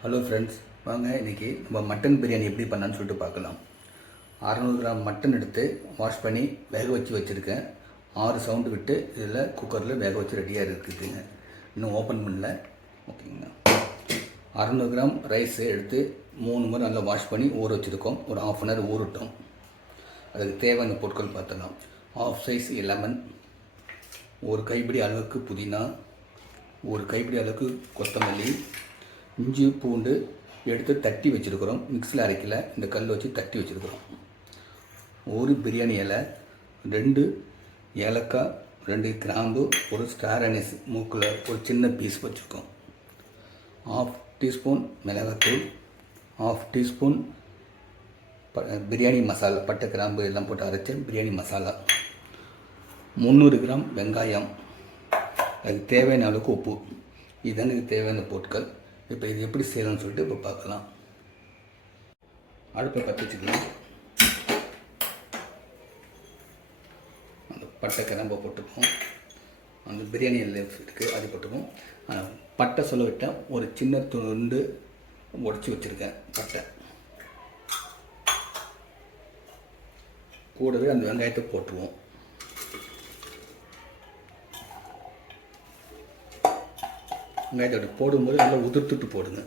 Hello friends, வாங்க இன்றைக்கி நம்ம மட்டன் பிரியாணி எப்படி பண்ணலான்னு சொல்லிட்டு பார்க்கலாம். 600 கிராம் மட்டன் எடுத்து வாஷ் பண்ணி வேக வச்சுருக்கேன். 6 சவுண்டு விட்டு இதில் குக்கரில் வேக வச்சு ரெடியாக இருக்குதுங்க. இன்னும் ஓப்பன் பண்ணல. ஓகேங்களா. 600 கிராம் ரைஸு எடுத்து 3 முறை நல்லா வாஷ் பண்ணி ஊற வச்சுருக்கோம். ஒரு ½ அன் ஹவர் ஊறட்டும். அதுக்கு தேவையான பொருட்கள் பார்த்தலாம். ½ சைஸ் லெமன், ஒரு கைப்பிடி அளவுக்கு புதினா, ஒரு கைப்பிடி அளவுக்கு கொத்தமல்லி, இஞ்சி பூண்டு எடுத்து தட்டி வச்சுருக்குறோம். மிக்ஸியில் அரைக்கல, இந்த கல் வச்சு தட்டி வச்சுருக்குறோம். ஒரு பிரியாணி இலை, 2 ஏலக்காய், 2 கிராம்பு, ஒரு ஸ்டார் அனீஸ் மூக்கில் ஒரு சின்ன பீஸ் வச்சுருக்கோம். ½ டீஸ்பூன் மிளகாத்தூள், ½ டீஸ்பூன் பிரியாணி மசாலா, பட்டை கிராம்பு எல்லாம் போட்டு அரைச்ச பிரியாணி மசாலா, 300 கிராம் வெங்காயம், அதுக்கு தேவையான அளவுக்கு உப்பு. இதுதான் இதுக்கு தேவையான பொருட்கள். இப்போ இது எப்படி செய்யலாம்னு சொல்லிட்டு இப்போ பார்க்கலாம். அடுப்பை பற்ற வச்சுக்கலாம். அந்த பட்டை கிராம்பை போட்டுப்போம். அந்த பிரியாணி லீஃப் இருக்குது, அது போட்டுப்போம். பட்டை சொல்ல விட்டால் ஒரு சின்ன துண்டு உடச்சி வச்சுருக்கேன் பட்டை. கூடவே அந்த வெங்காயத்தை போட்டுருவோம். வெங்காயத்தோட போடும்போது நல்லா உதிர்த்துட்டு போடுங்க.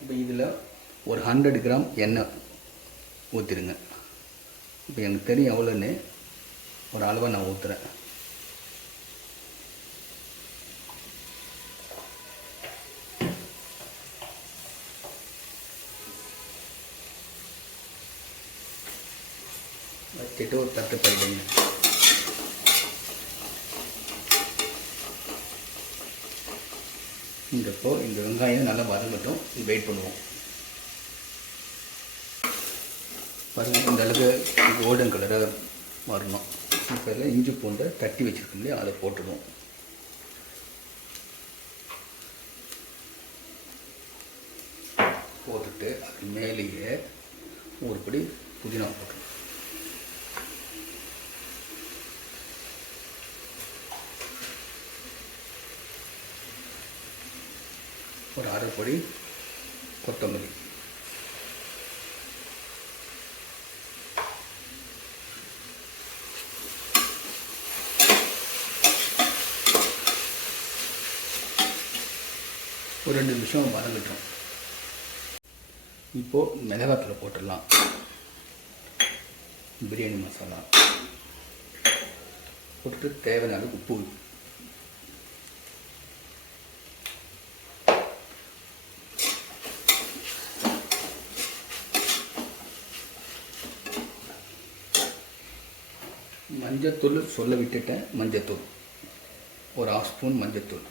இப்போ இதில் ஒரு 100 கிராம் எண்ணெய் ஊற்றிடுங்க. இப்போ எனக்கு தெரியும் எவ்வளோன்னு, ஒரு அளவாக நான் ஊற்றுறேன். வச்சுட்டு ஒரு தட்டு போயிடுங்க. இந்த வெங்காயம் நல்லா வதங்கட்டும், வெயிட் பண்ணுவோம். பாருங்கள், இந்த அளவுக்கு கோல்டன் கலராக வரணும். இப்போ எல்லாம் இஞ்சி பூண்டை தட்டி வச்சுருக்கோம் இல்லையா, அதை போட்டுடுவோம். போட்டுட்டு அது மேலேயே ஒரு படி புதினா போட்டுருவோம். ஒரு அரை பொடி கொத்தமல்லி, ஒரு 2 நிமிஷம் வதங்கட்டும். இப்போது மிளகாத்தூள் போட்டுடலாம். பிரியாணி மசாலா போட்டுட்டு தேவையான அளவுக்கு உப்பு, மஞ்சத்தூள் சொல்ல விட்டுட்டேன். மஞ்சத்தூள் ஒரு ½ ஸ்பூன் மஞ்சத்தூள்,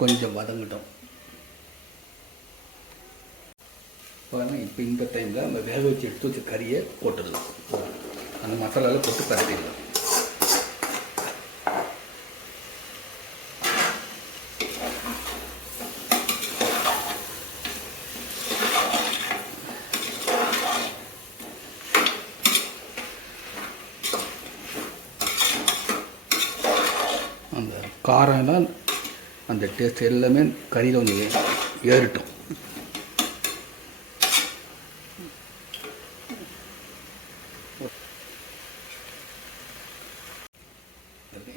கொஞ்சம் வதங்கட்டும். பாருங்கள், இப்போ இந்த டைமில் நம்ம வேக வச்சு எடுத்து வச்ச கறியை போட்டுடலாம். அந்த மசாலாவில் போட்டு பரட்டிடலாம். அந்த காரம்லாம் அந்த டேஸ்ட் எல்லாமே கறியில் கொஞ்சம் ஏறிட்டும்.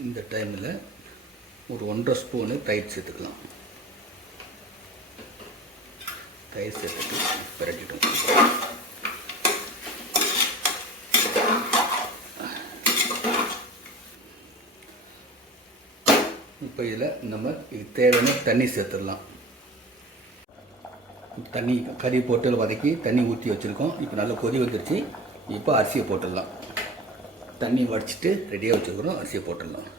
இந்த டைமில் ஒரு 1½ ஸ்பூனு தயிர் சேர்த்துக்கலாம். தயிர் சேர்த்துட்டு பிரட்டிடும். இப்போ இதில் நம்ம இது தேவையான தண்ணி சேர்த்துடலாம். தண்ணி கறி போட்டு வதக்கி தண்ணி ஊற்றி வச்சுருக்கோம். இப்போ நல்லா கொதி வந்துருச்சு. இப்போ அரிசியை போட்டுடலாம். தண்ணி வடிச்சிட்டு ரெடியாக வச்சுருக்குறோம். அரிசியை போட்டுடலாம்.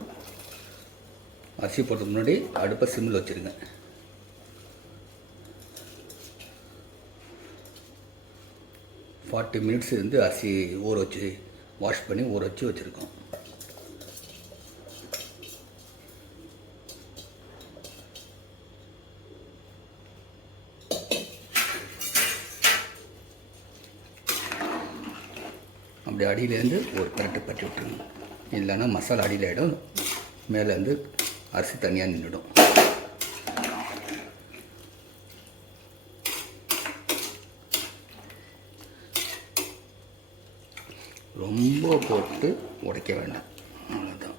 அரிசி போட்ட முன்னாடி அடுப்பை சிம்மில் வச்சுருங்க. ஒரு 40 மினிட்ஸ் இருந்து அரிசி ஊற வச்சு வாஷ் பண்ணி ஊற வச்சு வச்சுருக்கோம். இப்படி அடியிலேருந்து ஒரு பரட்டு பட்டி விட்டுருங்க. இல்லைன்னா மசாலா அடியில் ஆகிடும், மேலேருந்து அரிசி தனியாக நின்றுடும். ரொம்ப போட்டு உடைக்க வேண்டாம், அவ்வளோதான்.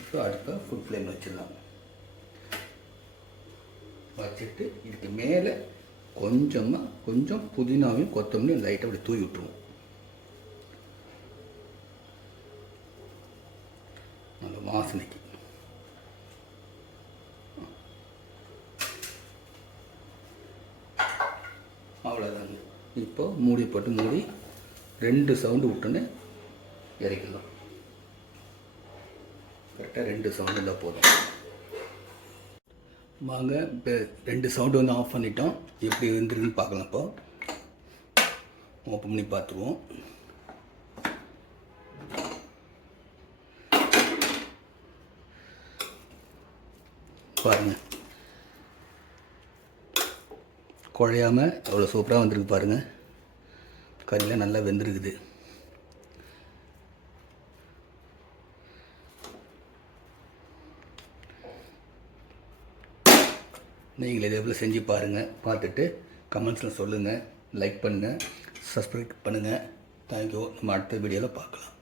இப்போ அடுப்பை ஃபுல் ஃப்ளேம் வச்சிடலாம். வச்சுட்டு இதுக்கு மேலே கொஞ்சம் புதினாவையும் கொத்தமல்லியும் லைட்டாக அப்படி தூவி விட்டுருவோம். நல்ல வாசனைக்கு. அவ்வளோதாங்க. இப்போ மூடி போட்டு மூடி 2 சவுண்டு விட்டுன்னு இறக்கிடலாம். கரெக்டாக 2 சவுண்டு இருந்தால் போதும். வாங்க, இப்போ 2 சவுண்டு வந்து ஆஃப் பண்ணிட்டோம். எப்படி இருந்துருக்குன்னு பார்க்கலாம். இப்போ ஓப்பன் பண்ணி பார்த்துருவோம். பாருங்கள், குழையாமல் எவ்வளோ சூப்பராக வந்திருக்கு பாருங்கள். கறியில் நல்லா வெந்திருக்குது. நீங்கள் இதே போல் செஞ்சு பாருங்கள். பார்த்துட்டு கமெண்ட்ஸில் சொல்லுங்கள், லைக் பண்ணுங்கள், சப்ஸ்கிரைப் பண்ணுங்கள். தேங்க்யூ. நம்ம அடுத்த வீடியோவில் பார்க்கலாம்.